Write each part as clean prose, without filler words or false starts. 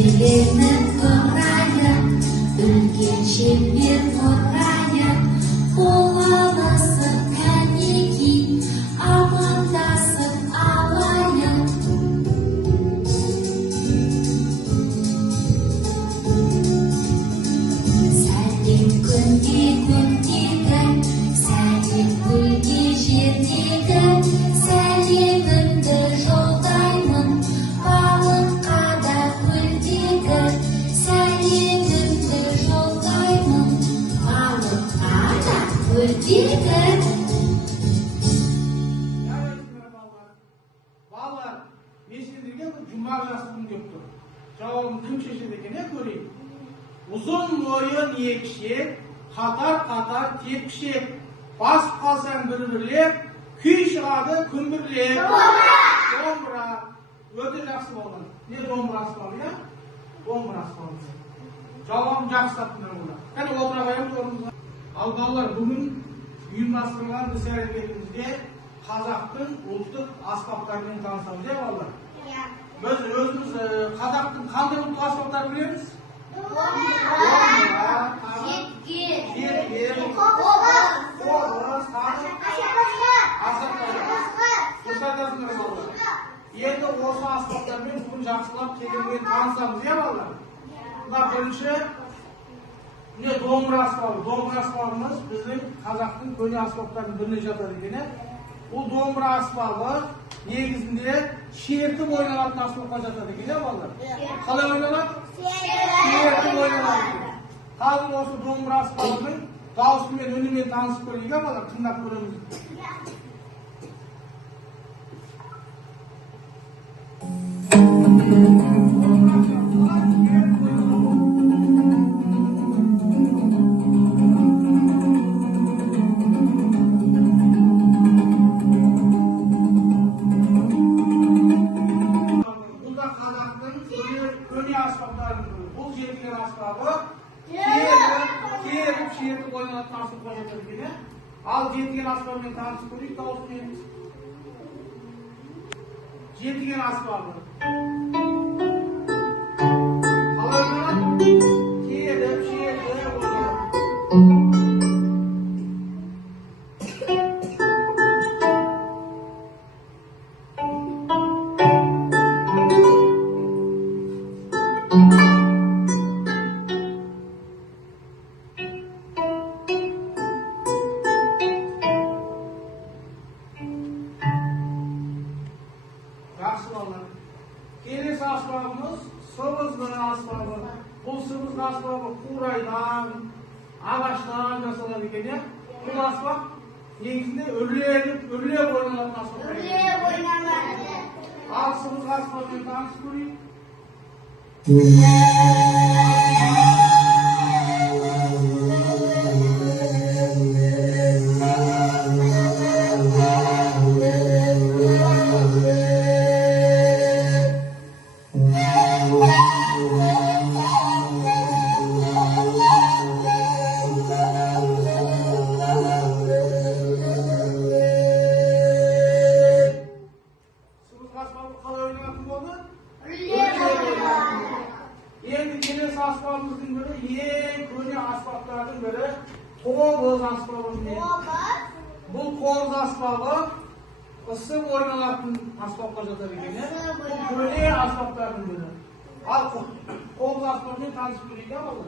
Келемін қорайып, үлкен шеңбер қорайып, қол-алысып кәнеки, амандасып алайық. Сәлем күнге көктегі, сәлем гүлге жердегі, сәлемімді жолдаймын балыққа да көлдегі, сәлемімді жолдаймын балыққа да көлдегі. Балалар, мен сендерге бір жұмбақ жастығым деп тұр. Жауабын кім шешеді екен, көрейік. Uzun boyun yekşek, katar tepşek, basıp kalsan bir-birlep, küy шығады күмбірлеп. Домбыра. Өте жақсы болған. Не домбыра аспабы, я? Домбыра аспабы. Жауабын жақсы таптыңдар бұлар. Кәне отыра қоямыз орнымызға. Ал балалар, бүгін ұйымдастырылған іс әрекетімізде қазақтың ұлттық аспаптарымен танысамыз, я балалар? Біз өзіміз қазақтың қандай ұлттық аспаптарын білеміз? Енді осы аспаптармен бүгін жақсылап келемген танысамыз, я балалар? Мына бірінші домбыра аспабы. Домбыра аспабымыз біздің қазақтың көне аспаптарының біріне жатады екен. Бұл домбыра аспабы негізінде шертіп ойналатын аспапқа жатады екен, балалар? Қалай ойналады? Шертіп ойналады. Қазір осы домбыра аспабының даусымен, үнімен танысып көрейік, балалар, тыңдап көреміз. Көне аспаптарын бұл жетілген аспабы керіп шертіп ойналатын аспапқа жатады екен. Ал жетілген аспабымен танысып көрейік даусымен. Жетілген аспабы. Қалай ойналады? Керіп шертіп ойналады. Жақсы балалар. Келесі аспабымыз сыбызғы аспабы. Бұл сыбызғы аспабы қурайдан, ағаштан жасалады екен. Бұл аспап негізінде үрлеп ойналатын аспап. Үрлеп ойналады. Ал сыбызғы аспабымен танысып көрейік. Енді келесі аспабымыздың бірі, ең көне аспаптардың бірі қобыз аспабы. Бұл қобыз аспабы ысып ойналатын аспапқа жатады екен. Көне аспаптардың бірі. Ал қобыз аспабымен танысып көрейік, балалар.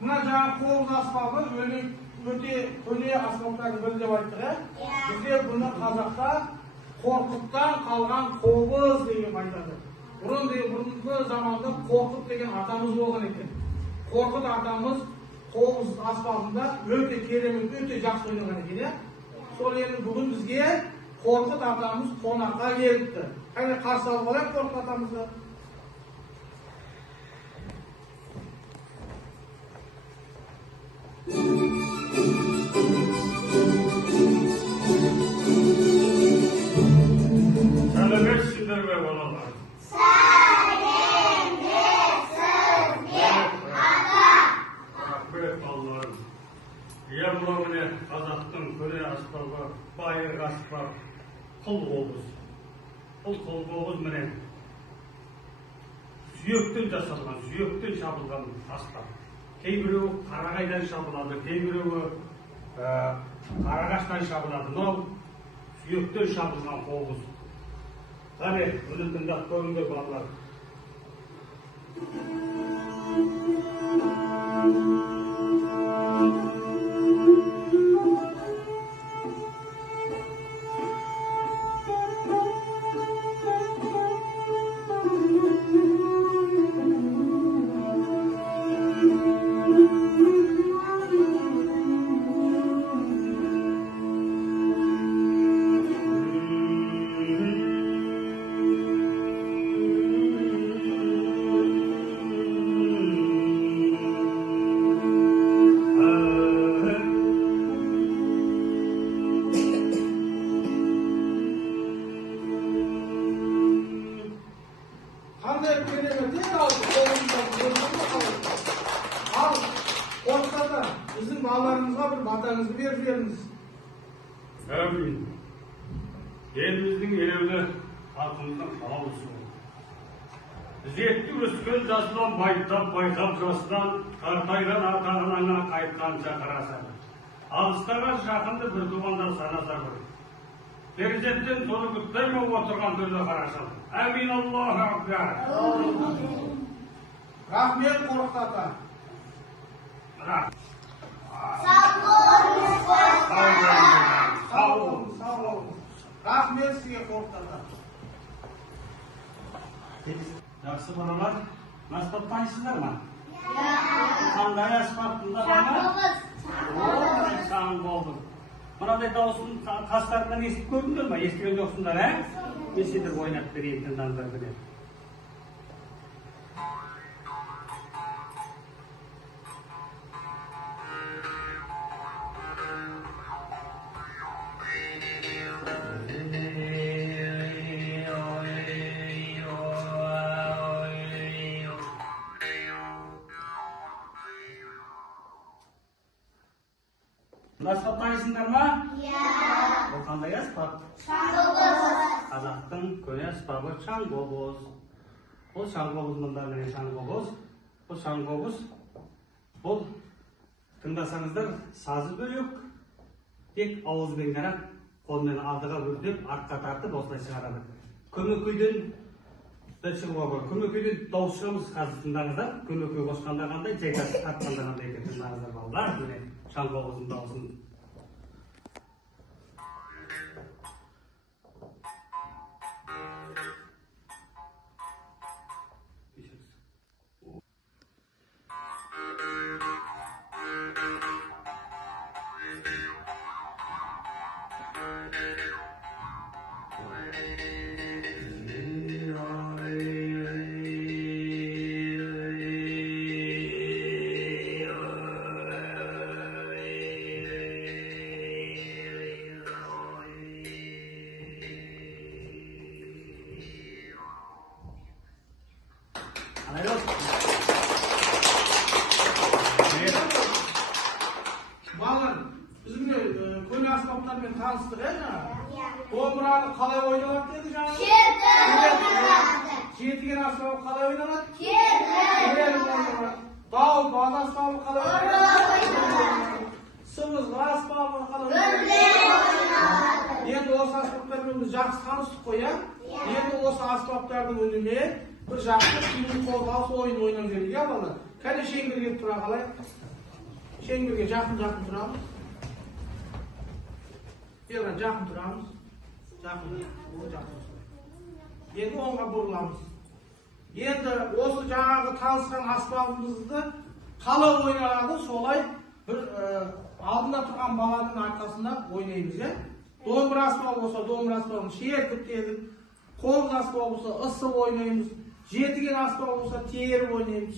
Мына жаңа қобыз аспабы өте көне аспаптардың бірі деп айттық, бізде бұны қазақта қорқыттан қалған қобыз деген айтады. Бұрынғы заманда Қорқыт деген атамыз болған екен. Қорқыт атамыз қобыз аспабында өте керемет, өте жақсы ойнаған екен. Сол енді бүгін бізге Korkut atamız konakka gelipti. Hani karşı alıp Korkut atamızı. Selametsindir be balalar. Rahmet Allah'ım. Ya bulamını azattın, köre asbabı, bayır asbab, kul boğuz. Kul boğuz menen. Suyöktün jasalgan, suyöktün şabılgan asbab. Keybiröö karagaydan şabıladı, keybiröö karagaçtan şabıladı. No, suyöktün şabılgan boğuz. Hadi, bunu tındak göründür balalar. Bizim bağlarımıza bir batanızı veririz. Amin. Elimizin elevde halkımızdan sağ olsun. Ziyetli üskün daslan baytap jaslan, kartayran atağına kayıttanca karasar. Alыстаған жақынды bir туғандар санасар бір. Перзенттен соны күттірмей отырған түрде қарасам. Әмин Аллаху Акбар. Rahmet Korkut ata. Sağ olun. Sağ olun. Rahmet size Korkut ata. Жақсы балалар, аспаптайсыздар ма? Қандай аспаптында бала? Саң болдым. Мынандай дауысын қастарынан естіп көрдіңдер ма? Естіген жоқсыңдар, мен сендерге ойнап берейін тыңдаңдар білем. Аспаптайсыңдар ма? Бұл қандай аспап? Қазақтың көне аспабы шаңбобоз. Бұл шаңбобоз мында міне шаңбобоз. Бұл шаңбобоз. Бұл тыңдасаңыздар сазы бөлек. Тек ауызбен қарап, қолмен алдыға бүлдеп, артқа тартып осылай шығарады. Көмекейден дауыс шығамыз қазір тыңдаңыздар. Көмекей қосқанда қандай, жайғасы тартқанда қандай екен тыңдаңыздар балалар. Міне шаңбобоздың дауысын. Балалар, bizimle көне аспаптармен tanıştık Домбыраны қалай ойналады деді жаңа? Жетіген аспабы қалай ойналады? Дауыл баз аспабы қалай ойналады? Сымызғы аспабы қалай ойналады? Енді осы аспаптармен біз жақсы таныстық қой, Енді осы аспаптардың үніне бір жақсы күйін қозғалыс ойын ойнау керек, балалар. Кәне шеңберге тұра қалай? Шеңберге жақын тұрамыз. Жақын тұрамыз. Енді оңға бұрыламыз. Енді осы жаңағы танысқан аспабымызды қалай ойналады, солай бір алдында тұрған баланың арқасында ойнаймыз, Домбыра аспабы болса, домбыра аспабын шертіп дедік. Қобыз аспабы болса, ысып ойнаймыз. Жетіген аспабы болса, теріп ойнаймыз.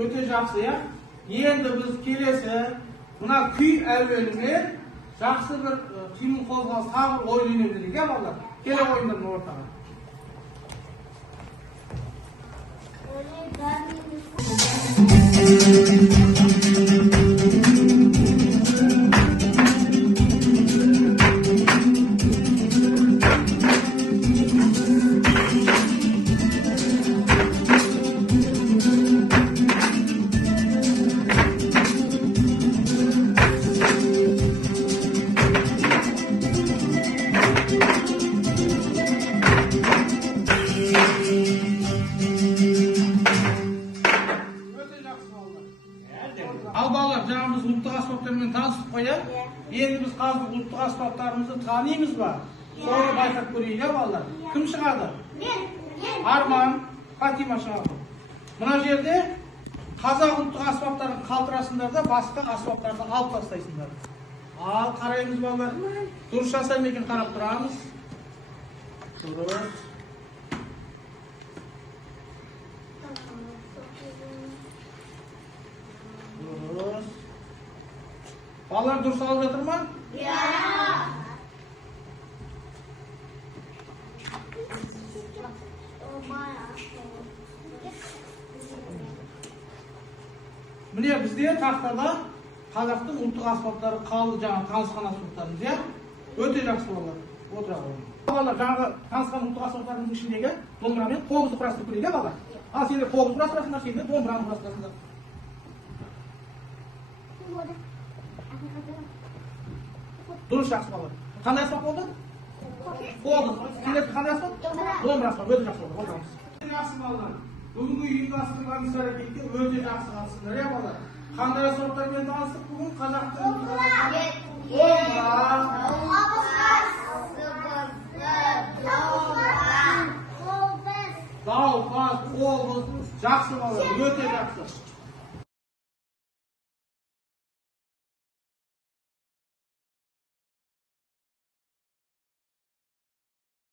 Өте жақсы, ya. Енді біз келесі мына күй әуенімен жақсы бір қимыл қозғалыс тағы бір ойын ойнап едік, ya балалар. Келе ойындардың ортаға. Ал балалар, жаңа біз ұлттық аспаптармен танысып қояйық. Енді біз қазір ұлттық аспаптарымызды танимыз ба? Соны байқап көрейік, ya балалар. Кім шығады? Арман, Фатима шығады. Мына жерде қазақ ұлттық аспаптарын қалтырасыңдар да басқа аспаптарды алып тастайсыңдар. Ал қараймыз балалар. Дұрыс жасай ма екен қарап тұрамыз. Дұрыс. Дұрыс. Балалар дұрыс алып жатыр ма? Міне бізде тақтада қазақтың ұлттық аспаптары қалды, жаңа танысқан аспаптарымыз, ya. Өте жақсы балалар. Отыра қойыңыз. Балалар, жаңағы танысқан ұлттық аспаптарымыздың ішіндегі домбырамен қобызды құрастырып көрейік, ya балалар. Ал сендер қобыз құрастырасыңдар, сендер домбыраны құрастырасыңдар. Дұрыс, жақсы балалар. Қандай аспап болды? Қобыз. Сендердікі қандай аспап? Домбыра аспап. Өте жақсы болды. Отырамыз. Жақсы балалар. Бүгінгі ұйымдастырылған іс-әрекетке өте жақсы қатысыңдар, ya балалар. Қандай аспаптармен таныстық бүгін? Қазақтың дауылпаз, қобыз. Жақсы балалар, өте жақсы.